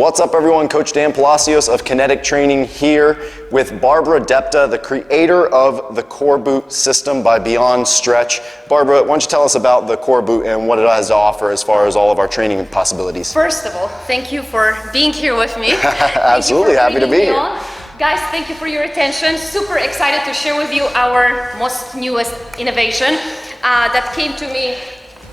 What's up everyone, Coach Dan Palacios of Kinetic Training here with Barbara Depta, the creator of the CoreBoot system by Beyond Stretch. Barbara, why don't you tell us about the CoreBoot and what it has to offer as far as all of our training possibilities? First of all, thank you for being here with me. Absolutely, happy to be here. Guys, thank you for your attention. Super excited to share with you our most newest innovation that came to me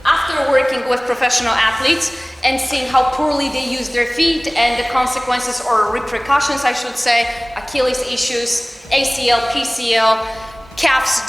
after working with professional athletes and seeing how poorly they use their feet and the consequences or repercussions, I should say, Achilles issues, ACL, PCL, calves,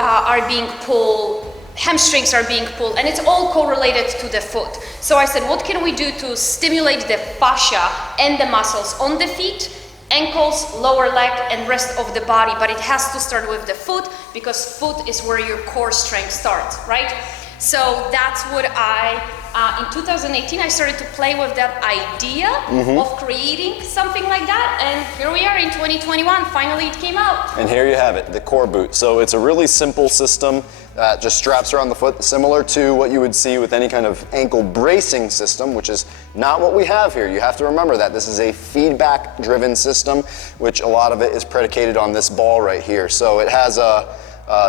are being pulled, hamstrings are being pulled, and it's all correlated to the foot. So I said, what can we do to stimulate the fascia and the muscles on the feet, ankles, lower leg, and rest of the body, but it has to start with the foot because foot is where your core strength starts, right? So that's what in 2018, I started to play with that idea of creating something like that, and here we are in 2021, finally it came out. And here you have it, the CoreBoot. So it's a really simple system that just straps around the foot, similar to what you would see with any kind of ankle bracing system, which is not what we have here. You have to remember that this is a feedback-driven system, which a lot of it is predicated on this ball right here. So it has a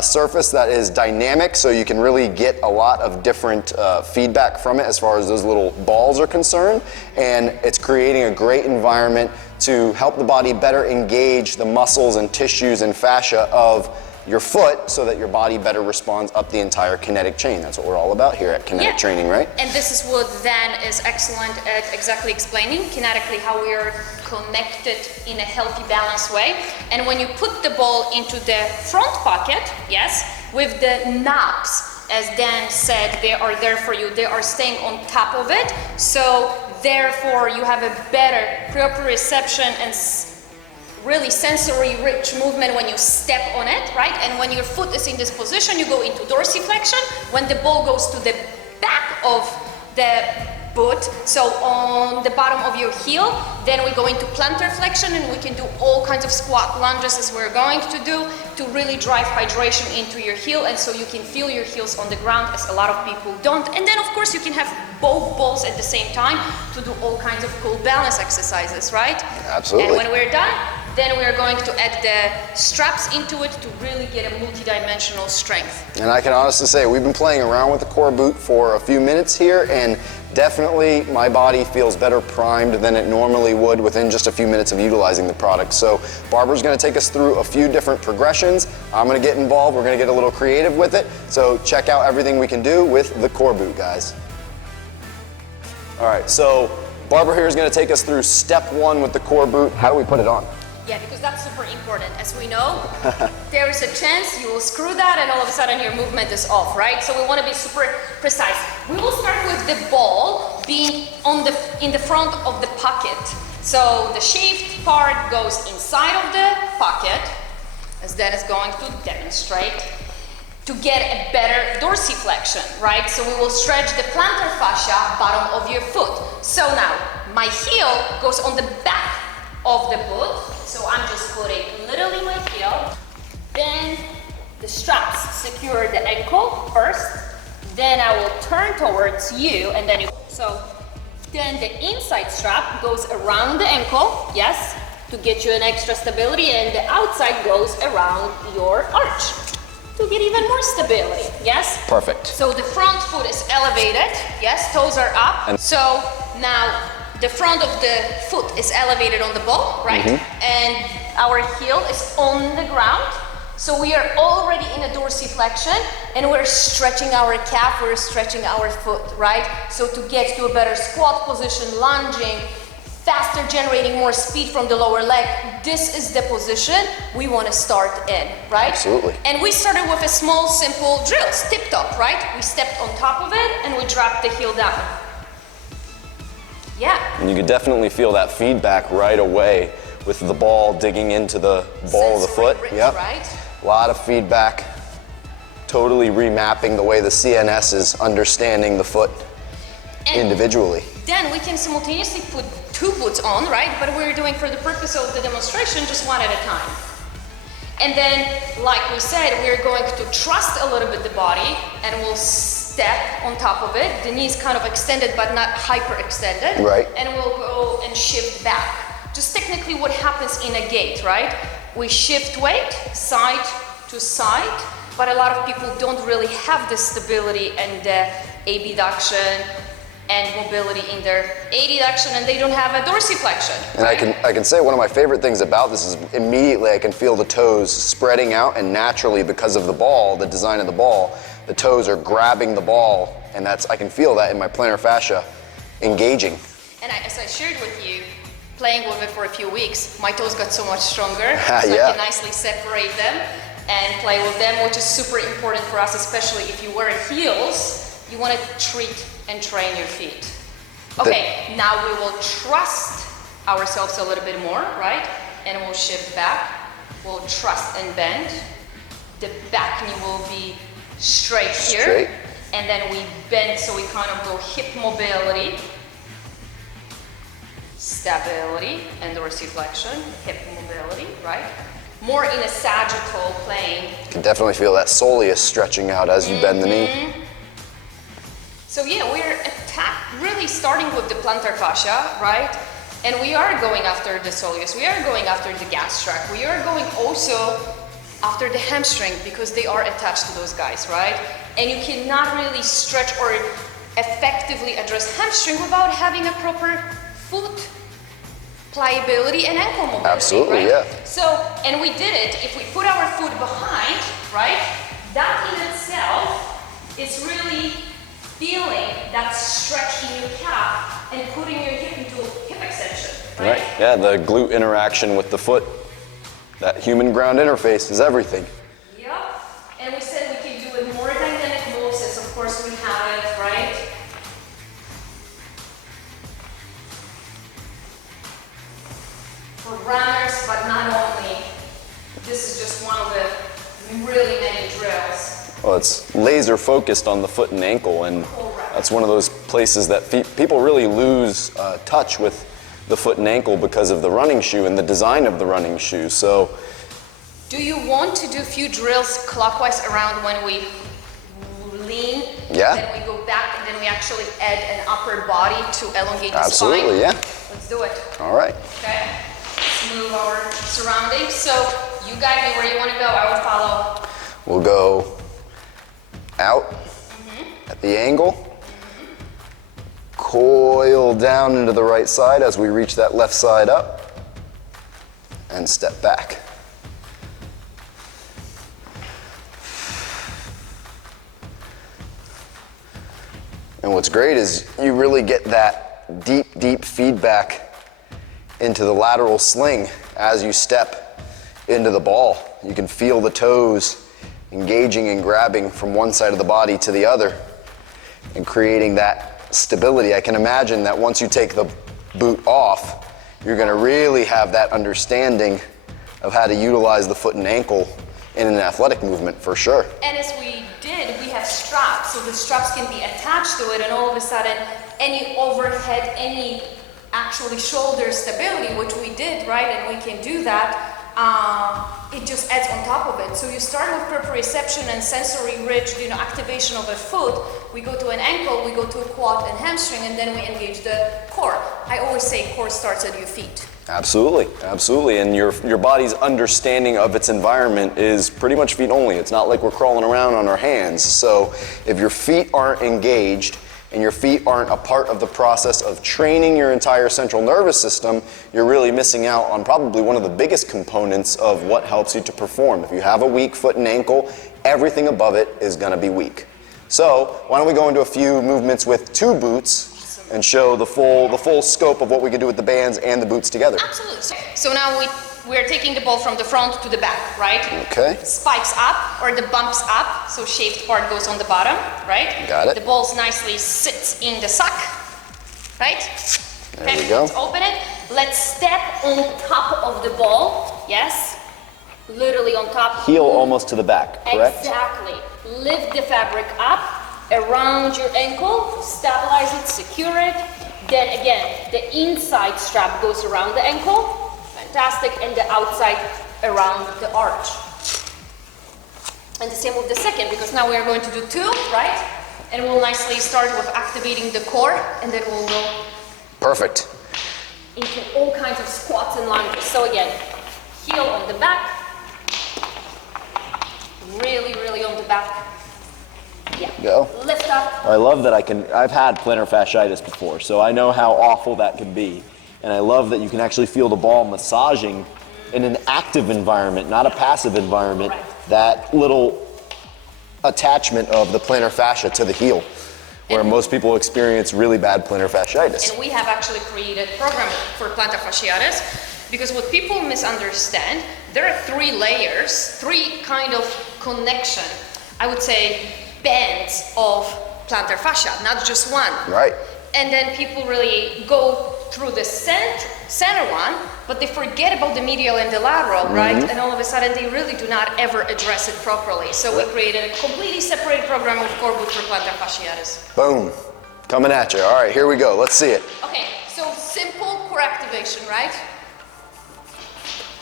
surface that is dynamic, so you can really get a lot of different feedback from it as far as those little balls are concerned, and it's creating a great environment to help the body better engage the muscles and tissues and fascia of your foot so that your body better responds up the entire kinetic chain. That's what we're all about here at Kinetic Training, right? And this is what Dan is excellent at exactly explaining, kinetically, how we are connected in a healthy, balanced way. And when you put the ball into the front pocket, with the knobs, as Dan said, they are there for you. They are staying on top of it. So therefore, you have a better proprioception and really sensory rich movement when you step on it, right? And when your foot is in this position, you go into dorsiflexion. When the ball goes to the back of the boot, so on the bottom of your heel, then we go into plantar flexion, and we can do all kinds of squat lunges as we're going to do to really drive hydration into your heel, and so you can feel your heels on the ground, as a lot of people don't. And then of course you can have both balls at the same time to do all kinds of cool balance exercises, right? Absolutely. And when we're done, then we are going to add the straps into it to really get a multi-dimensional strength. And I can honestly say we've been playing around with the CoreBoot for a few minutes here, and definitely my body feels better primed than it normally would within just a few minutes of utilizing the product. So Barbara's going to take us through a few different progressions. I'm going to get involved. We're going to get a little creative with it. So check out everything we can do with the CoreBoot, guys. All right, so Barbara here is going to take us through step one with the CoreBoot. How do we put it on? Yeah, because that's super important. As we know, there is a chance you will screw that and all of a sudden your movement is off, right? So we want to be super precise. We will start with the ball being in the front of the pocket. So the shaved part goes inside of the pocket, as Dan is going to demonstrate, to get a better dorsiflexion, right? So we will stretch the plantar fascia, bottom of your foot. So now, my heel goes on the back of the boot, so I'm just putting literally my heel, then the straps secure the ankle first, then I will turn towards you, and then then the inside strap goes around the ankle, to get you an extra stability, and the outside goes around your arch to get even more stability, Perfect. So the front foot is elevated, toes are up, and so now the front of the foot is elevated on the ball, right? And our heel is on the ground. So we are already in a dorsiflexion, and we're stretching our calf, we're stretching our foot, right? So to get to a better squat position, lunging, faster generating more speed from the lower leg, this is the position we want to start in, right? Absolutely. And we started with a small, simple drills, tip top, right? We stepped on top of it, and we dropped the heel down. And you could definitely feel that feedback right away with the ball digging into the ball of the foot. Right? A lot of feedback, totally remapping the way the CNS is understanding the foot individually. Then we can simultaneously put two boots on, right? But we're doing, for the purpose of the demonstration, just one at a time. And then, like we said, we're going to trust a little bit the body, and we'll step on top of it. The knee is kind of extended but not hyper extended. Right. And we'll go and shift back. Just technically what happens in a gait, right? We shift weight side to side, but a lot of people don't really have the stability and the abduction and mobility in their adduction, and they don't have a dorsiflexion. And right? I can say one of my favorite things about this is immediately I can feel the toes spreading out, and naturally because of the ball, the design of the ball, the toes are grabbing the ball, and I can feel that in my plantar fascia engaging. And as I shared with you, playing with it for a few weeks, my toes got so much stronger, so Yeah. I can nicely separate them and play with them, which is super important for us, especially if you wear heels. You want to treat and train your feet. Okay, now we will trust ourselves a little bit more, right? And we'll shift back. We'll trust and bend. The back knee will be straight here. Straight. And then we bend, so we kind of go hip mobility, stability, and dorsiflexion, hip mobility, right? More in a sagittal plane. You can definitely feel that soleus stretching out as you bend the knee. So yeah, we're really starting with the plantar fascia, right? And we are going after the soleus, we are going after the gas tract, we are going also after the hamstring because they are attached to those guys, right? And you cannot really stretch or effectively address hamstring without having a proper foot pliability and ankle mobility. Absolutely, right? yeah. So, and we did it, if we put our foot behind, right? That in itself is really feeling that stretch in your calf and putting your hip into hip extension, right? Yeah, the glute interaction with the foot, that human ground interface is everything. Yep. And we said we can do it more dynamic moves, as of course we have it, right? For runners, but not only. This is just one of the really many drills. Well, it's laser focused on the foot and ankle, and Correct. that's one of those places that people really lose touch with the foot and ankle because of the running shoe and the design of the running shoe. So, do you want to do a few drills clockwise around when we lean? Yeah. Then we go back and then we actually add an upper body to elongate the spine? absolutely, yeah. Let's do it. All right. Okay. Let's move our surroundings. So you guide me where you want to go. I will follow. We'll go out at the angle, coil down into the right side as we reach that left side up, and step back. And what's great is you really get that deep, deep feedback into the lateral sling as you step into the ball. You can feel the toes engaging and grabbing from one side of the body to the other and creating that stability. I can imagine that once you take the boot off, you're going to really have that understanding of how to utilize the foot and ankle in an athletic movement for sure. And as we did, we have straps, so the straps can be attached to it, and all of a sudden, any overhead, any actually shoulder stability, which we did, right, and we can do that, it just adds on top of it. So you start with proprioception and sensory rich, activation of a foot. We go to an ankle, we go to a quad and hamstring, and then we engage the core. I always say core starts at your feet. Absolutely, absolutely. And your body's understanding of its environment is pretty much feet only. It's not like we're crawling around on our hands. So if your feet aren't engaged and your feet aren't a part of the process of training your entire central nervous system, you're really missing out on probably one of the biggest components of what helps you to perform. If you have a weak foot and ankle, everything above it is going to be weak. So why don't we go into a few movements with two boots and show the full scope of what we can do with the bands and the boots together. Absolutely. So now we're taking the ball from the front to the back, right? Okay. Spikes up, or the bumps up, so shaved part goes on the bottom, right? Got it. The ball nicely sits in the sock, right? There we go. Let's open it. Let's step on top of the ball, yes? Literally on top. Heel almost to the back, correct? Exactly. Lift the fabric up around your ankle, stabilize it, secure it. Then again, the inside strap goes around the ankle, fantastic, and the outside around the arch. And the same with the second, because now we are going to do two, right? And we'll nicely start with activating the core, and then we'll go Perfect. into all kinds of squats and lunges. So again, heel on the back, really, really on the back. Yeah. Go. Lift up. I love that I've had plantar fasciitis before, so I know how awful that can be. And I love that you can actually feel the ball massaging in an active environment, not a passive environment. Right. That little attachment of the plantar fascia to the heel, where most people experience really bad plantar fasciitis. And we have actually created a program for plantar fasciitis, because what people misunderstand, there are 3 layers, 3 kind of connection, I would say, bands of plantar fascia, not just one. Right. And then people really go through the center one, but they forget about the medial and the lateral, right? And all of a sudden they really do not ever address it properly. So we created a completely separate program with CoreBoot for plantar fasciitis. Boom. Coming at you. All right, here we go. Let's see it. Okay, so simple core activation, right?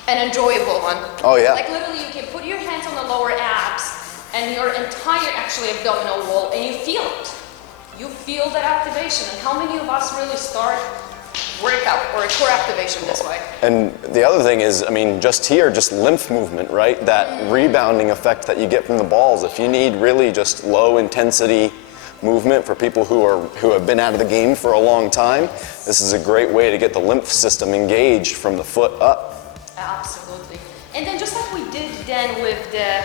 An enjoyable one. Oh, yeah. Like literally you can put your hands on the lower abs and your entire actually abdominal wall, and you feel it. You feel that activation. And how many of us really start workout or a core activation this way? And the other thing is, I mean, just here, just lymph movement, right? That rebounding effect that you get from the balls. If you need really just low intensity movement for people who have been out of the game for a long time, this is a great way to get the lymph system engaged from the foot up. Absolutely. And then just like we did then with the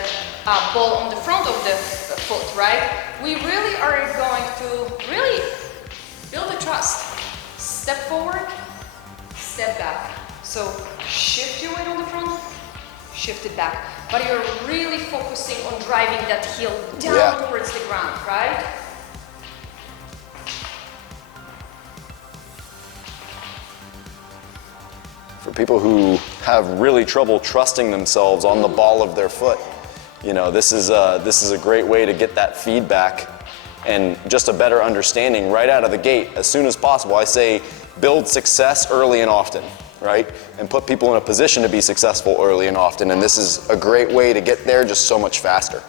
ball on the front of the foot, right? We really are going to really build a trust. Step forward, step back. So shift your weight on the front, shift it back. But you're really focusing on driving that heel down towards the ground, right? For people who have really trouble trusting themselves on the ball of their foot, you know, this is a great way to get that feedback and just a better understanding right out of the gate as soon as possible. I say build success early and often, right? And put people in a position to be successful early and often. And this is a great way to get there just so much faster.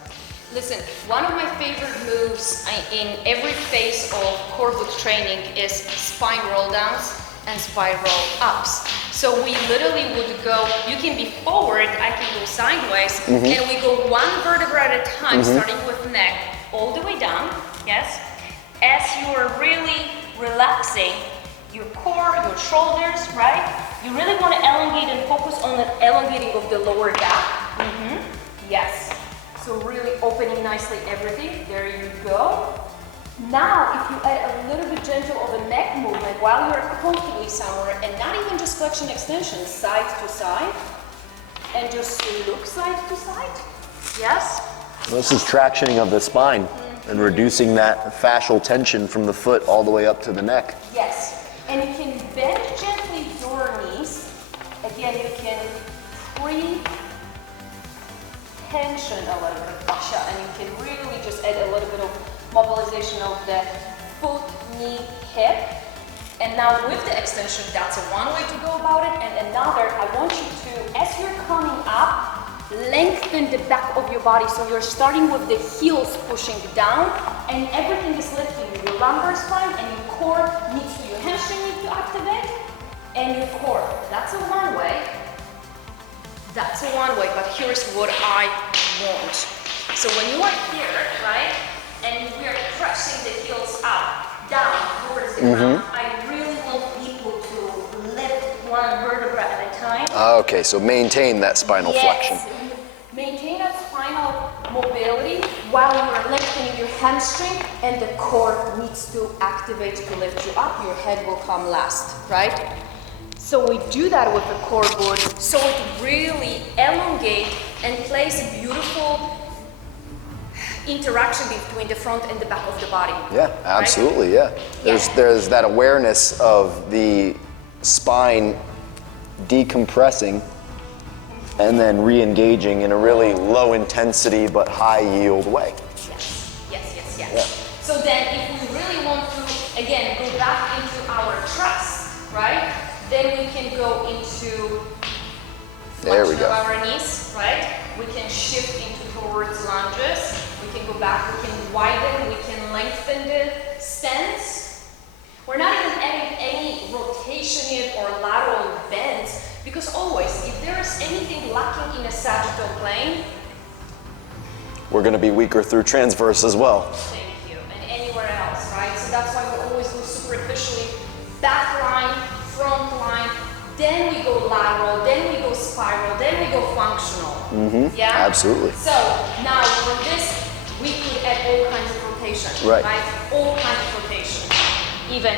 Listen, one of my favorite moves in every phase of CoreBoot training is spine roll downs and spine roll ups. So we literally would go, you can be forward, I can go sideways, and we go one vertebra at a time, starting with neck, all the way down, yes? As you are really relaxing your core, your shoulders, right? You really want to elongate and focus on the elongating of the lower back. Yes. So really opening nicely everything. There you go. Now, if you add a little bit gentle of a neck movement while you're comfortably somewhere, and not even just flexion extension, side to side, and just look side to side. Yes? This is tractioning of the spine and reducing that fascial tension from the foot all the way up to the neck. Yes. And you can bend gently your knees. Again, you can pre-tension a little bit of fascia, and you can really just add a little bit of mobilization of the foot, knee, hip. And now with the extension, that's one way to go about it. And another, I want you to, as you're coming up, lengthen the back of your body. So you're starting with the heels pushing down, and everything is lifting. Your lumbar spine and your core needs to, your hamstring needs to activate, and your core. That's a one way. That's a one way, but here's what I want. So when you are here, right? And we are pressing the heels up, down, towards the ground. I really want people to lift one vertebra at a time. Okay, so maintain that spinal flexion. Maintain that spinal mobility while you're lifting your hamstring, and the core needs to activate to lift you up. Your head will come last, right? So we do that with the CoreBoot, so it really elongates and plays a beautiful interaction between the front and the back of the body. Yeah, absolutely, right? There's that awareness of the spine decompressing and then re-engaging in a really low intensity but high yield way. Yes. Yeah. So then if we really want to, again, go back into our trust, right? Then we can go into flexion of our knees, right? We can shift into towards lunges. We can go back, we can widen, we can lengthen the stance. We're not even adding any rotation yet or lateral bends, because always, if there is anything lacking in a sagittal plane, we're going to be weaker through transverse as well. thank you, and anywhere else, right? So that's why we always go superficially, back line, front line, then we go lateral, then we go spiral, then we go functional. Yeah? Absolutely. So now from this, we could add all kinds of rotation, Right. All kinds of rotation. Even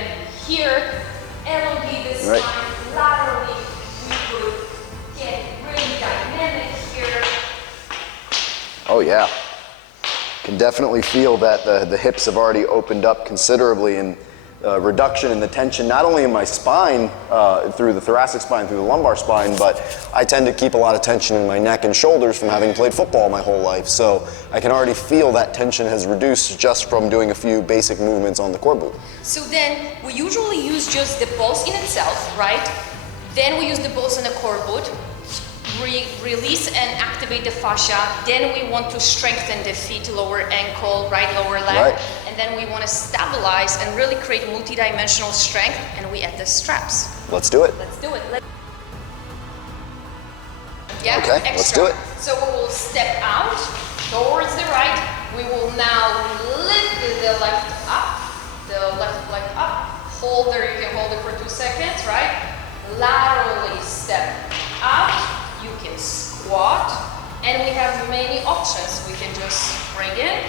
here, elongate this Right. line laterally, we could get really dynamic here. Oh yeah. Can definitely feel that the hips have already opened up considerably, and reduction in the tension, not only in my spine, through the thoracic spine, through the lumbar spine, but I tend to keep a lot of tension in my neck and shoulders from having played football my whole life. So I can already feel that tension has reduced just from doing a few basic movements on the CoreBoot. So then we usually use just the pulse in itself, right? Then we use the pulse in the CoreBoot, release and activate the fascia. Then we want to strengthen the feet, lower ankle, right lower leg. Right. And then we want to stabilize and really create multi-dimensional strength, and we add the straps. Let's do it. Let's do it. Yeah, Okay, extra. let's do it. So we will step out towards the right. We will now lift the left up, the left leg up. Hold there, you can hold it for 2 seconds, right? Laterally step out. You can squat, and we have many options. We can just bring it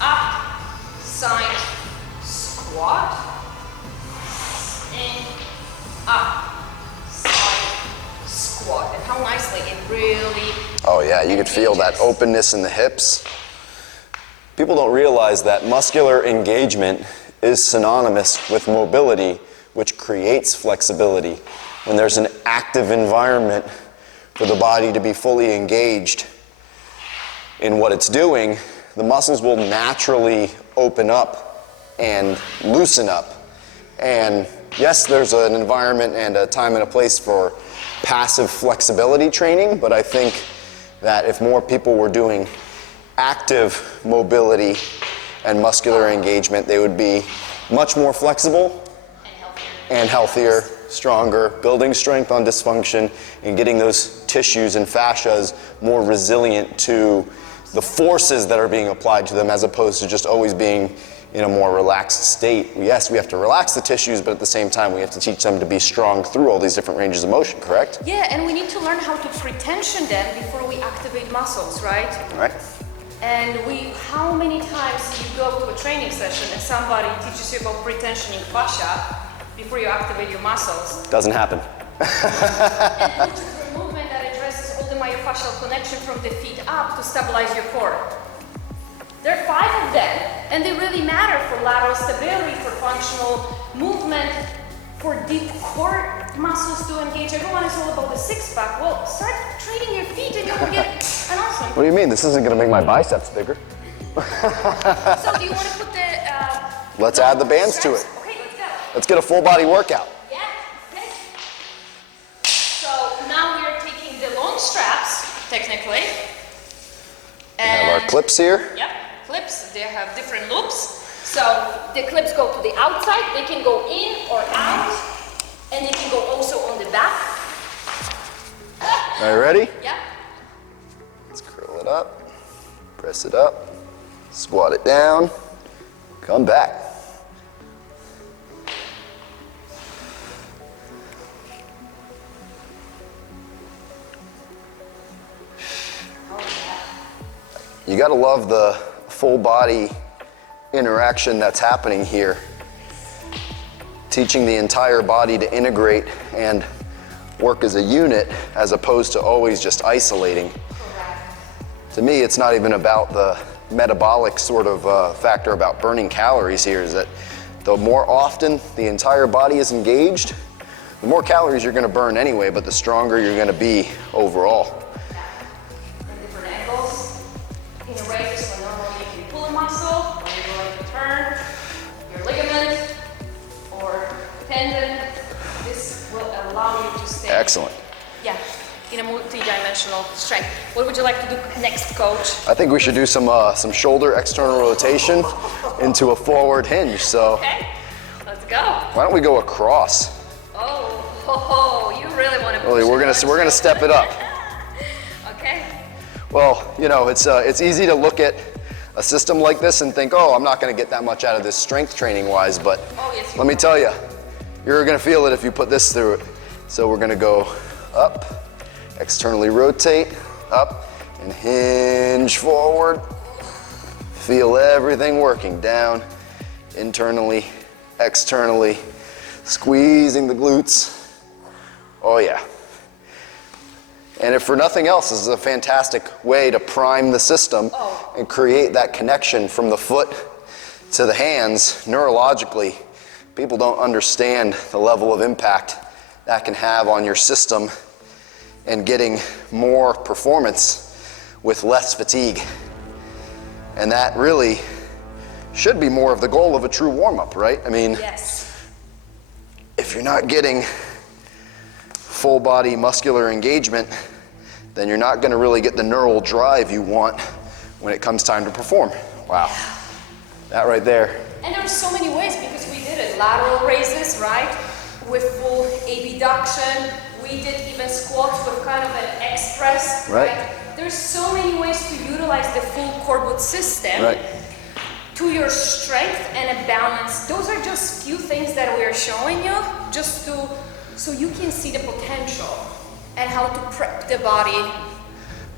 up, side, squat, and up, side, squat. And how nicely it really... Oh yeah, you could feel that engages. openness in the hips. People don't realize that muscular engagement is synonymous with mobility, which creates flexibility. When there's an active environment for the body to be fully engaged in what it's doing, the muscles will naturally open up and loosen up. And yes, there's an environment and a time and a place for passive flexibility training, but I think that if more people were doing active mobility and muscular engagement, they would be much more flexible and healthier, stronger, building strength on dysfunction, and getting those tissues and fascias more resilient to the forces that are being applied to them, as opposed to just always being in a more relaxed state. Yes, we have to relax the tissues, but at the same time, we have to teach them to be strong through all these different ranges of motion, correct? Yeah, and we need to learn how to pre-tension them before we activate muscles, right? All right. And how many times you go to a training session and somebody teaches you about pre-tensioning fascia before you activate your muscles? Doesn't happen. And which is the movement that addresses all the myofascial connection from the feet up to stabilize your core. There are 5 of them, and they really matter for lateral stability, for functional movement, for deep core muscles to engage. Everyone is all about the six-pack. Well, start training your feet and you will get an awesome. What do you mean? This isn't going to make my biceps bigger. So do you want to put the... Let's add the bands to straps? it. Okay, let's go. Let's get a full body workout. Yeah, okay. So now we are taking the long straps, technically. We have our clips here. Yep, clips. They have different loops. So the clips go to the outside. They can go in or out. And they can go also on the back. Are you ready? Yep. Let's curl it up, press it up, squat it down, come back. You gotta love the full body interaction that's happening here. Teaching the entire body to integrate and work as a unit as opposed to always just isolating. To me, it's not even about the metabolic sort of factor about burning calories here, is that the more often the entire body is engaged, the more calories you're gonna burn anyway, but the stronger you're gonna be overall. And different angles. In a race, when normally you can pull a muscle, when you're going to turn your ligament or tendon, this will allow you to stay. Excellent. Yeah. in a multi-dimensional strength. What would you like to do next, coach? I think we should do some shoulder external rotation into a forward hinge. So Okay, let's go. why don't we go across? Oh, you really want to push Really, we're it, gonna step it up. Okay. Well, you know, it's easy to look at a system like this and think, oh, I'm not gonna get that much out of this strength training wise, but Oh, yes, you let me will. tell you, you're gonna feel it if you put this through it. So we're gonna go up, externally rotate, up, and hinge forward. Feel everything working down, internally, externally, squeezing the glutes. Oh yeah. And if for nothing else, this is a fantastic way to prime the system and create that connection from the foot to the hands neurologically. People don't understand the level of impact that can have on your system and getting more performance with less fatigue. And that really should be more of the goal of a true warm-up, right? I mean, Yes. if you're not getting full body muscular engagement, then you're not gonna really get the neural drive you want when it comes time to perform. Wow, that right there. And there's so many ways because we did it. Lateral raises, right? With full abduction. We did even squats with kind of an express, Right. There's so many ways to utilize the full CoreBoot system Right. to your strength and a balance. Those are just few things that we are showing you just to, so you can see the potential and how to prep the body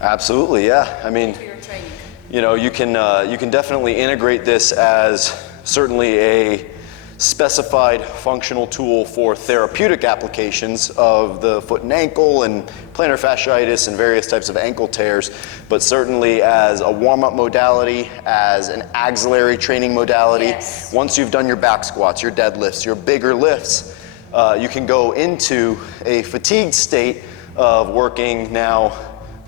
Absolutely, yeah. I mean, for your training. You know, you can definitely integrate this as certainly a specified functional tool for therapeutic applications of the foot and ankle and plantar fasciitis and various types of ankle tears, but certainly as a warm-up modality, as an auxiliary training modality. Yes. Once you've done your back squats, your deadlifts, your bigger lifts, you can go into a fatigued state of working now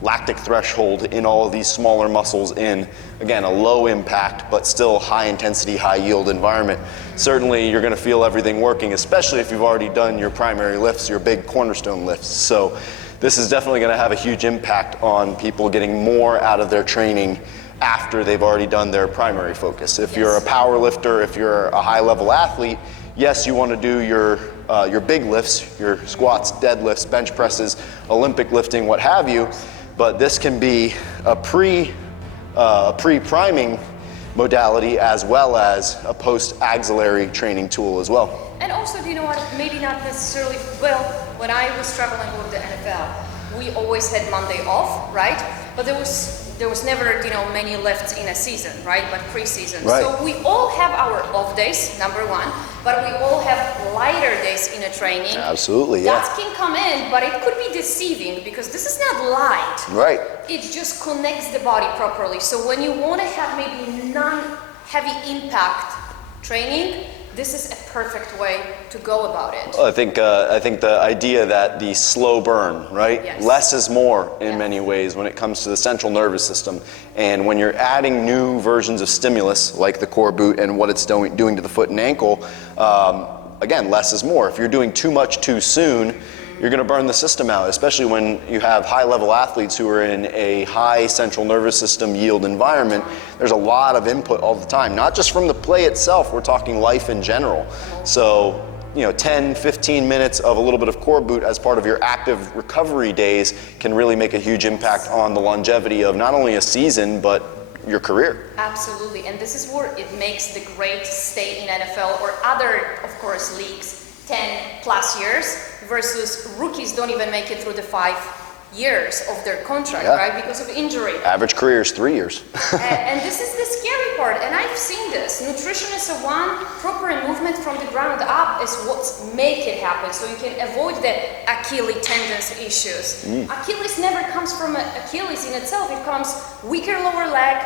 lactic threshold in all of these smaller muscles in, again, a low impact, but still high intensity, high yield environment. Certainly you're gonna feel everything working, especially if you've already done your primary lifts, your big cornerstone lifts. So this is definitely gonna have a huge impact on people getting more out of their training after they've already done their primary focus. If you're a power lifter, if you're a high level athlete, yes, you wanna do your big lifts, your squats, deadlifts, bench presses, Olympic lifting, what have you, but this can be a pre-priming modality as well as a post-auxiliary training tool as well. And also, do you know what? Maybe not necessarily. Well, when I was traveling with the NFL, we always had Monday off, right? But there was never, many lifts in a season, right? But preseason. Right. So we all have our off days, number one, but we all have lighter days in a training. Absolutely, yeah. That can come in, but it could be deceiving because this is not light. Right. It just connects the body properly. So when you want to have maybe non-heavy impact training, this is a perfect way to go about it. I think the idea that the slow burn, right? Yes. Less is more in Yes. many ways when it comes to the central nervous system. And when you're adding new versions of stimulus, like the CoreBoot and what it's doing to the foot and ankle, again, less is more. If you're doing too much too soon, you're gonna burn the system out, especially when you have high-level athletes who are in a high central nervous system yield environment. There's a lot of input all the time, not just from the play itself, we're talking life in general. So, 10, 15 minutes of a little bit of CoreBoot as part of your active recovery days can really make a huge impact on the longevity of not only a season, but your career. Absolutely, and this is where it makes the great stay in NFL or other, of course, leagues 10 plus years versus rookies don't even make it through the 5 years of their contract, Yeah. right? Because of injury. Average career is 3 years. And this is the scary part, and I've seen this. Nutrition is a one, proper movement from the ground up is what make it happen, so you can avoid the Achilles tendons issues. Achilles never comes from Achilles in itself, it comes weaker lower leg,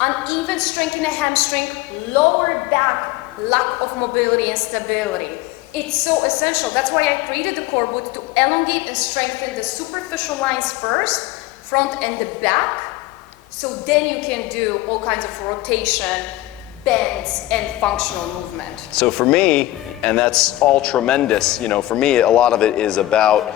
uneven strength in the hamstring, lower back, lack of mobility and stability. It's so essential. That's why I created the CoreBoot to elongate and strengthen the superficial lines first, front and the back, so then you can do all kinds of rotation bends and functional movement. So for me, and that's all tremendous, you know, for me, a lot of it is about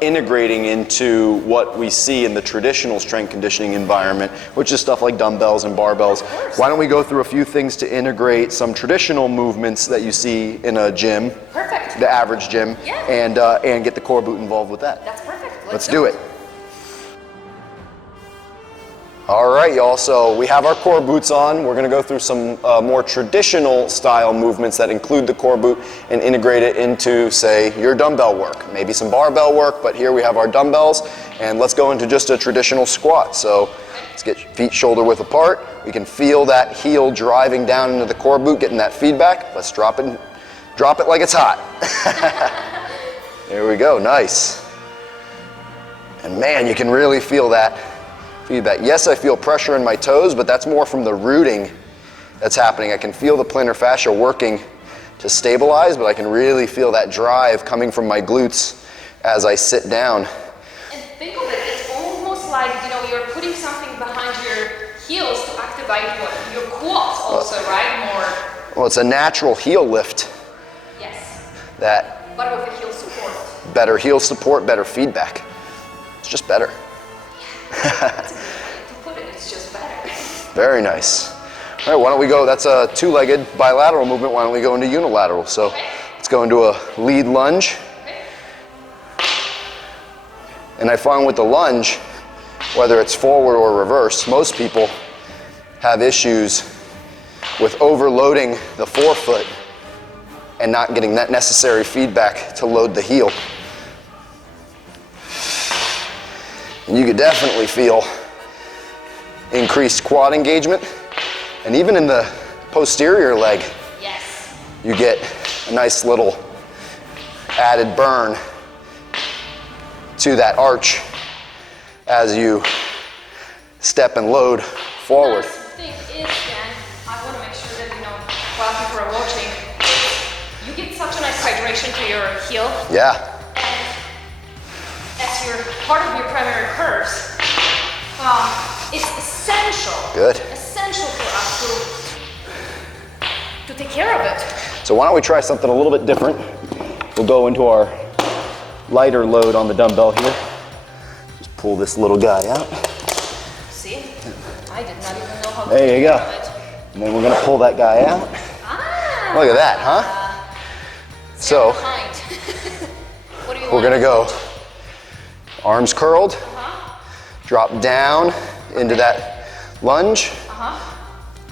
integrating into what we see in the traditional strength conditioning environment, which is stuff like dumbbells and barbells. Why don't we go through a few things to integrate some traditional movements that you see in a gym, Perfect. the average gym, Yeah. and get the CoreBoot involved with that. That's perfect. Let's do it. All right, y'all, so we have our CoreBoots on. We're gonna go through some more traditional style movements that include the CoreBoot and integrate it into, say, your dumbbell work. Maybe some barbell work, but here we have our dumbbells, and let's go into just a traditional squat. So let's get feet shoulder width apart. We can feel that heel driving down into the CoreBoot, getting that feedback. Let's drop it like it's hot. There we go, nice. And man, you can really feel that feedback. Yes, I feel pressure in my toes, but that's more from the rooting that's happening. I can feel the plantar fascia working to stabilize, but I can really feel that drive coming from my glutes as I sit down. And think of it, it's almost like, you know, you're putting something behind your heels to activate what? Your quads also, right? More. Well, it's a natural heel lift. Yes. That But with the heel support. better heel support, better feedback. It's just better. That's a good way to put it, it's just better. Very nice. All right, why don't we go, that's a two-legged bilateral movement, why don't we go into unilateral? So let's go into a lead lunge. And I find with the lunge, whether it's forward or reverse, most people have issues with overloading the forefoot and not getting that necessary feedback to load the heel. And you could definitely feel increased quad engagement. And even in the posterior leg, Yes. you get a nice little added burn to that arch as you step and load forward. Nice thing is, Dan, I want to make sure that, you know, while people are watching, you get such a nice hydration to your heel. Yeah, As your part of your primary curves, it's essential for us to take care of it. so why don't we try something a little bit different. We'll go into our lighter load on the dumbbell here. Just pull this little guy out. See, I did not even know how to There you take go. care of it. And then we're gonna pull that guy out. Ah, Look at that, huh? So behind. What do you we're want? gonna go arms curled, drop down into that lunge,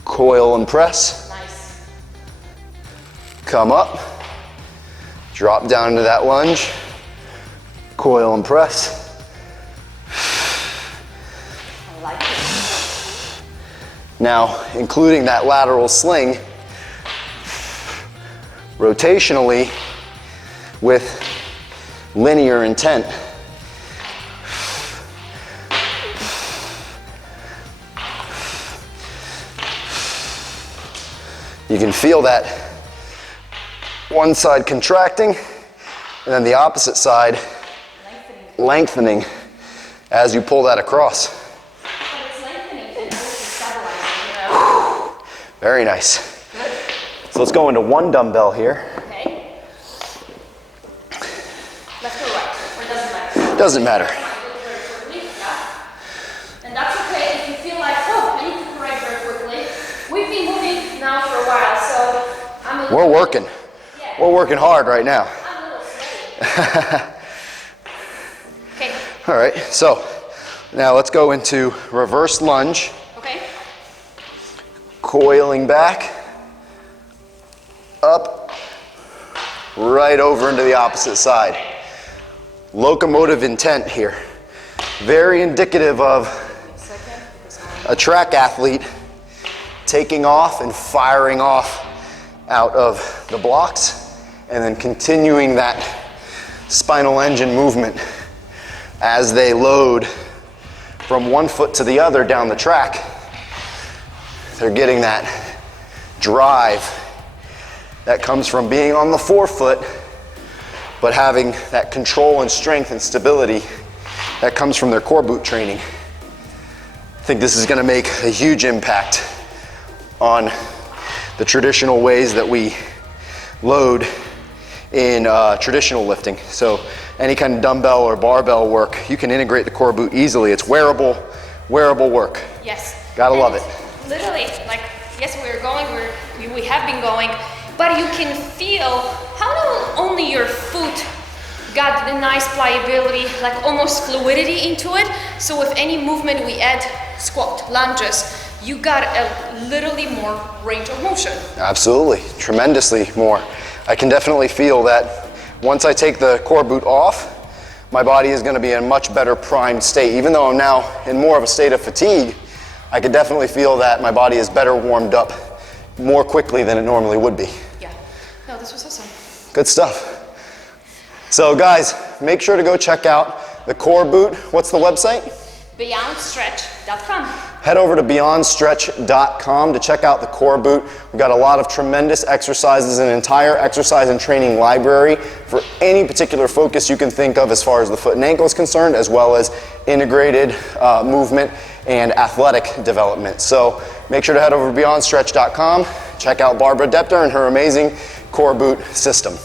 coil and press, Nice. come up, drop down into that lunge, coil and press. I like it. Now, including that lateral sling, rotationally with linear intent. You can feel that one side contracting and then the opposite side lengthening as you pull that across. But it's lengthening and also stabilizing, you know? Very nice. Good. So let's go into one dumbbell here. Okay. Left or right, or doesn't matter? Doesn't matter. Very quickly, yeah. And that's okay if you feel like, oh, I need to correct very quickly. We've been moving now for a while, so I'm a little We're working. Yeah. We're working hard right now. I'm a little sweaty. Okay. All right, so now let's go into reverse lunge, Okay. coiling back, up, right over into the opposite side. Locomotive intent here. Very indicative of a track athlete taking off and firing off out of the blocks and then continuing that spinal engine movement as they load from one foot to the other down the track. They're getting that drive that comes from being on the forefoot, but having that control and strength and stability that comes from their CoreBoot training. I think this is going to make a huge impact on the traditional ways that we load in traditional lifting. So any kind of dumbbell or barbell work, you can integrate the CoreBoot easily. It's wearable work. Yes. Gotta love it. Literally, like, yes, we have been going, but you can feel how not only your foot got the nice pliability, like almost fluidity into it. So with any movement we add, squat, lunges, you got a literally more range of motion. Absolutely, tremendously more. I can definitely feel that once I take the CoreBoot off, my body is gonna be in a much better primed state. Even though I'm now in more of a state of fatigue, I can definitely feel that my body is better warmed up more quickly than it normally would be. Yeah, no, this was awesome. Good stuff. So guys, make sure to go check out the CoreBoot. What's the website? BeyondStretch.com. Head over to beyondstretch.com to check out the CoreBoot. We've got a lot of tremendous exercises, an entire exercise and training library for any particular focus you can think of as far as the foot and ankle is concerned, as well as integrated movement and athletic development. So make sure to head over to beyondstretch.com, check out Barbara Depta and her amazing CoreBoot system.